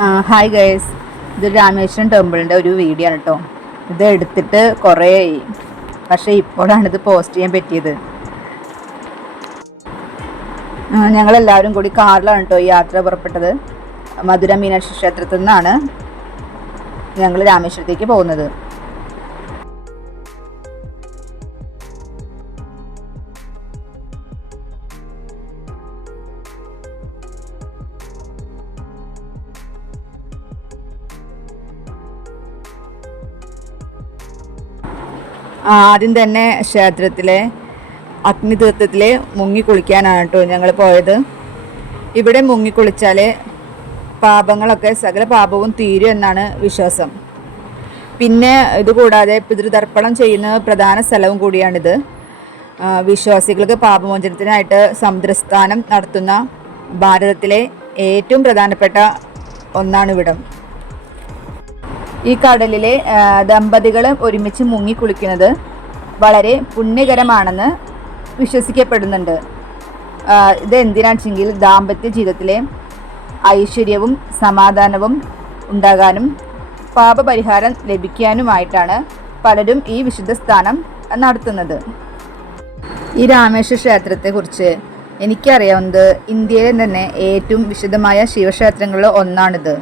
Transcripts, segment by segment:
Hi guys, ഇത് രാമേശ്വരം ടെമ്പിളിൻ്റെ ഒരു video ആണ് കേട്ടോ. ഇത് എടുത്തിട്ട് കുറേ ആയി, പക്ഷേ ഇപ്പോഴാണ് ഇത് പോസ്റ്റ് ചെയ്യാൻ പറ്റിയത്. ഞങ്ങളെല്ലാവരും കൂടി കാറിലാണ് കേട്ടോ ഈ യാത്ര പുറപ്പെട്ടത്. മധുര മീനാക്ഷി ക്ഷേത്രത്തിൽ നിന്നാണ് ഞങ്ങൾ രാമേശ്വരത്തേക്ക് പോകുന്നത്. ആദ്യം തന്നെ ക്ഷേത്രത്തിലെ അഗ്നിതീർത്ഥത്തിൽ മുങ്ങിക്കുളിക്കാനാണ് കേട്ടോ ഞങ്ങൾ പോയത്. ഇവിടെ മുങ്ങിക്കുളിച്ചാൽ പാപങ്ങളൊക്കെ സകല പാപവും തീരും എന്നാണ് വിശ്വാസം. പിന്നെ ഇതുകൂടാതെ പിതൃതർപ്പണം ചെയ്യുന്ന പ്രധാന സ്ഥലവും കൂടിയാണിത്. വിശ്വാസികൾക്ക് പാപമോചനത്തിനായിട്ട് സമുദ്രസ്നാനം നടത്തുന്ന ഭാരതത്തിലെ ഏറ്റവും പ്രധാനപ്പെട്ട ഒന്നാണിവിടം. ഈ കടലിലെ ദമ്പതികൾ ഒരുമിച്ച് മുങ്ങിക്കുളിക്കുന്നത് വളരെ പുണ്യകരമാണെന്ന് വിശ്വസിക്കപ്പെടുന്നുണ്ട്. ഇത് എന്തിനാണെച്ചെങ്കിൽ ദാമ്പത്യ ജീവിതത്തിലെ ഐശ്വര്യവും സമാധാനവും ഉണ്ടാകാനും പാപപരിഹാരം ലഭിക്കാനുമായിട്ടാണ് പലരും ഈ വിശുദ്ധ സ്ഥാനം നടത്തുന്നത്. ഈ രാമേശ്വര ക്ഷേത്രത്തെക്കുറിച്ച് എനിക്കറിയാവുന്നത് ഇന്ത്യയിലെ തന്നെ ഏറ്റവും വിശുദ്ധമായ ശിവക്ഷേത്രങ്ങളിൽ ഒന്നാണിത്.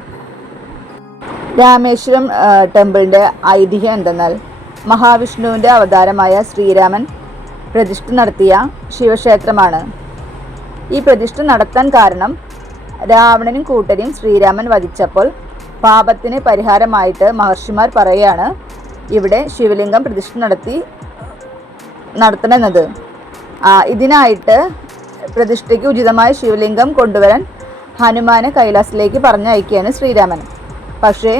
രാമേശ്വരം ടെമ്പിളിൻ്റെ ഐതിഹ്യം എന്തെന്നാൽ, മഹാവിഷ്ണുവിൻ്റെ അവതാരമായ ശ്രീരാമൻ പ്രതിഷ്ഠ നടത്തിയ ശിവക്ഷേത്രമാണ്. ഈ പ്രതിഷ്ഠ നടത്താൻ കാരണം രാവണനും കൂട്ടരെയും ശ്രീരാമൻ വധിച്ചപ്പോൾ പാപത്തിന് പരിഹാരമായിട്ട് മഹർഷിമാർ പറയുകയാണ് ഇവിടെ ശിവലിംഗം പ്രതിഷ്ഠ നടത്തണമെന്നത്. ഇതിനായിട്ട് പ്രതിഷ്ഠയ്ക്ക് ഉചിതമായ ശിവലിംഗം കൊണ്ടുവരാൻ ഹനുമാനെ കൈലാസത്തിലേക്ക് പറഞ്ഞയക്കുകയാണ് ശ്രീരാമൻ. പക്ഷേ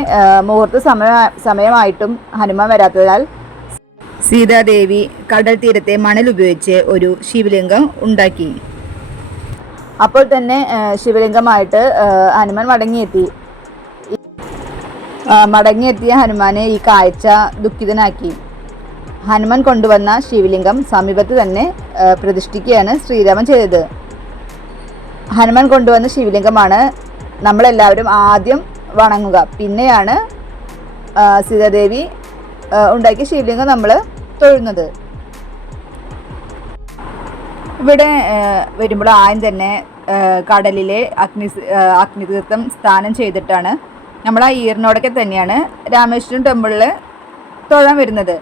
മുഹൂർത്ത സമയമായിട്ടും ഹനുമാൻ വരാത്തതിനാൽ സീതാദേവി കടൽ തീരത്തെ മണൽ ഉപയോഗിച്ച് ഒരു ശിവലിംഗം ഉണ്ടാക്കി. അപ്പോൾ തന്നെ ശിവലിംഗമായിട്ട് ഹനുമാൻ മടങ്ങിയെത്തിയ ഹനുമാനെ ഈ കാഴ്ച ദുഃഖിതനാക്കി. ഹനുമാൻ കൊണ്ടുവന്ന ശിവലിംഗം സമീപത്ത് തന്നെ പ്രതിഷ്ഠിക്കുകയാണ് ശ്രീരാമൻ ചെയ്തത്. ഹനുമാൻ കൊണ്ടുവന്ന ശിവലിംഗമാണ് നമ്മളെല്ലാവരും ആദ്യം വണങ്ങുക. പിന്നെയാണ് സീതാദേവി ഉണ്ടാക്കിയ ശിവലിംഗം നമ്മൾ തൊഴുന്നത്. ഇവിടെ വരുമ്പോൾ ആദ്യം തന്നെ കടലിലെ അഗ്നിതീർത്ഥം സ്നാനം ചെയ്തിട്ടാണ് നമ്മൾ ആ ഈറിനോടൊക്കെ തന്നെയാണ് രാമേശ്വരം ടെമ്പിളിൽ തൊഴാൻ വരുന്നത്.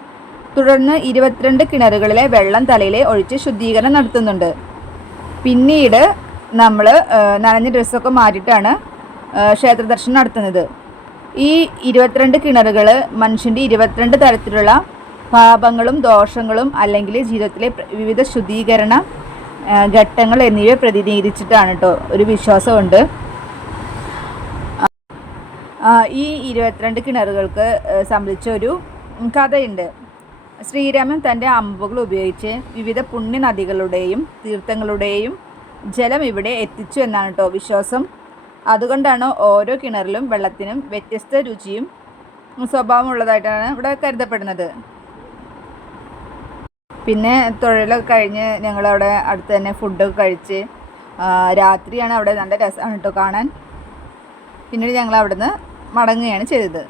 തുടർന്ന് 22 കിണറുകളിലെ വെള്ളം തലയിൽ ഒഴിച്ച് ശുദ്ധീകരണം നടത്തുന്നുണ്ട്. പിന്നീട് നമ്മൾ നനഞ്ഞ ഡ്രസ്സൊക്കെ മാറ്റിയിട്ടാണ് ക്ഷേത്ര ദർശനം നടത്തുന്നത്. ഈ 22 കിണറുകൾ മനുഷ്യൻ്റെ 22 തരത്തിലുള്ള പാപങ്ങളും ദോഷങ്ങളും അല്ലെങ്കിൽ ജീവിതത്തിലെ വിവിധ ശുദ്ധീകരണ ഘട്ടങ്ങൾ എന്നിവയെ പ്രതിനിധീകരിച്ചിട്ടാണ് കേട്ടോ ഒരു വിശ്വാസമുണ്ട്. ഈ 22 കിണറുകൾക്ക് സംബന്ധിച്ച ഒരു കഥയുണ്ട്. ശ്രീരാമൻ തൻ്റെ അമ്പുകൾ ഉപയോഗിച്ച് വിവിധ പുണ്യ നദികളുടെയും തീർത്ഥങ്ങളുടെയും ജലം ഇവിടെ എത്തിച്ചു എന്നാണ് കേട്ടോ വിശ്വാസം. അതുകൊണ്ടാണ് ഓരോ കിണറിലും വെള്ളത്തിനും വ്യത്യസ്ത രുചിയും സ്വഭാവമുള്ളതായിട്ടാണ് ഇവിടെ കരുതപ്പെടുന്നത്. പിന്നെ തൊഴിലൊക്കെ കഴിഞ്ഞ് ഞങ്ങളവിടെ അടുത്ത് തന്നെ ഫുഡൊക്കെ കഴിച്ച് രാത്രിയാണ് അവിടെ നല്ല രസമാണ് കേട്ടോ കാണാൻ. പിന്നീട് ഞങ്ങൾ അവിടുന്ന് മടങ്ങുകയാണ് ചെയ്തത്.